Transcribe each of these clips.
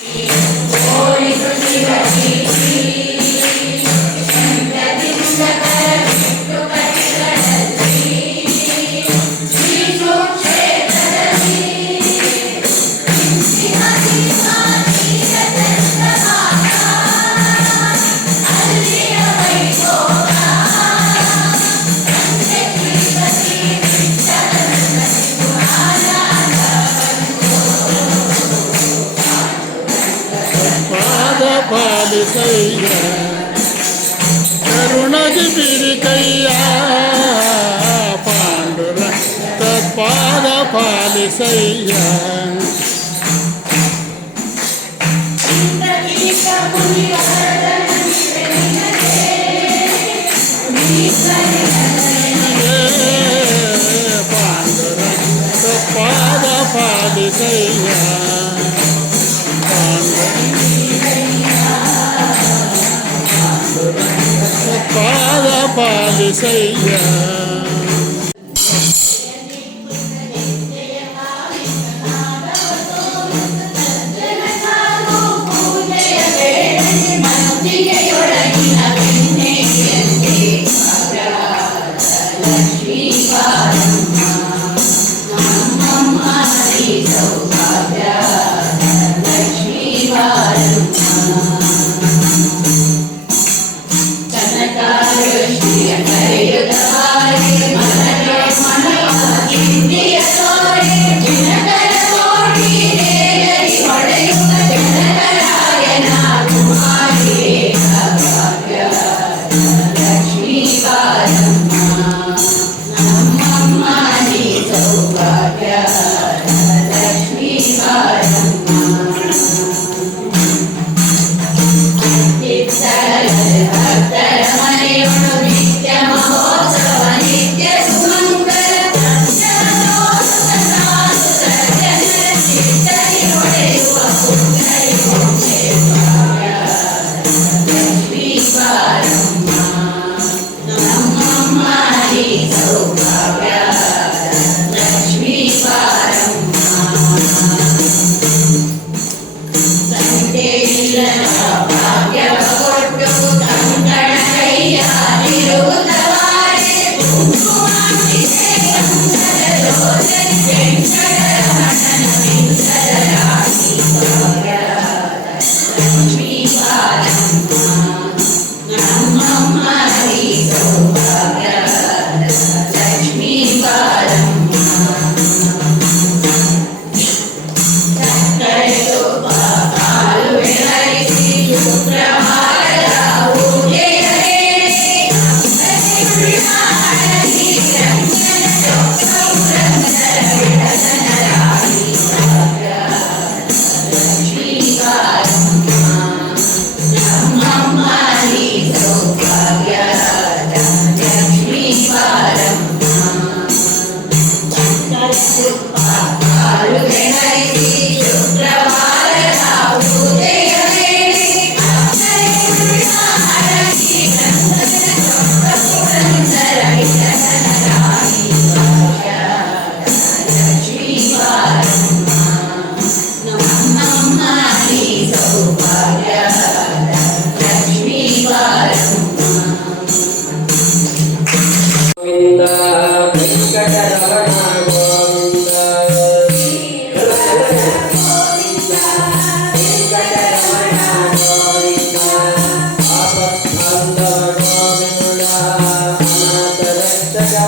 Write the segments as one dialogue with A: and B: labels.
A: Holy Spirit,
B: செய்ய. பாத பாடி செய்ய பாத பாடி செய்ய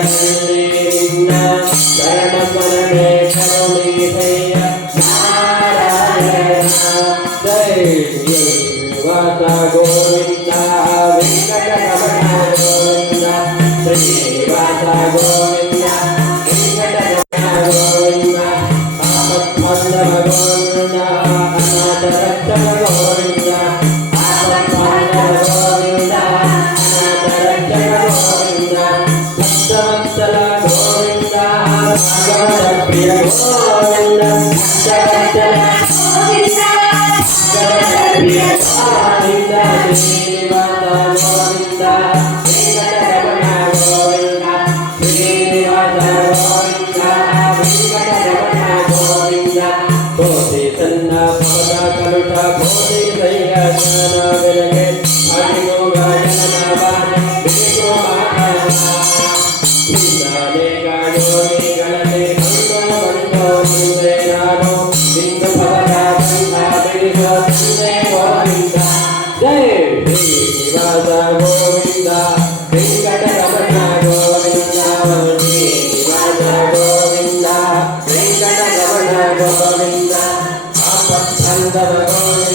B: Hare Krishna, Thank you.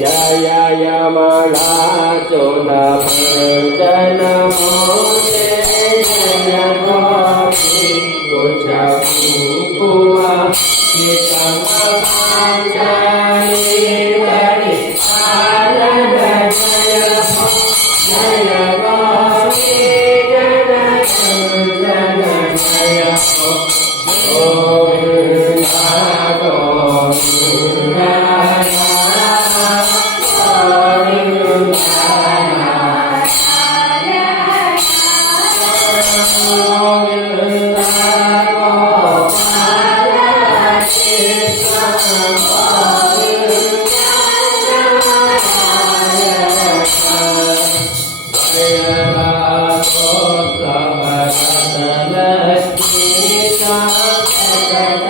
B: जयमला चोदनमोदे जनमोदे कुचकुमा नितमपाञ्च Said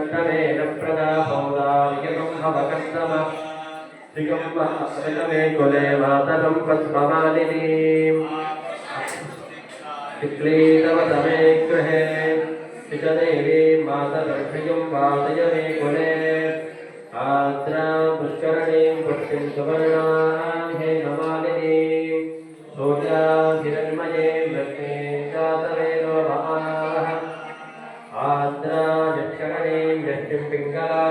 B: कङ्कणेन प्रदाभवदायकम्भवकन्दम दिगम्बे कुले वातरं पद्ममालिनीम् विक्लीतवतमे गृहे पितदेवी मातदर्भयं वातय मे कुले आद्रां पुष्करणीं पुष्टिं सुवर्णां हे नमालिनीं सोजां हिरण्मये मृत्ये जातवेदो आद्रा en, en cada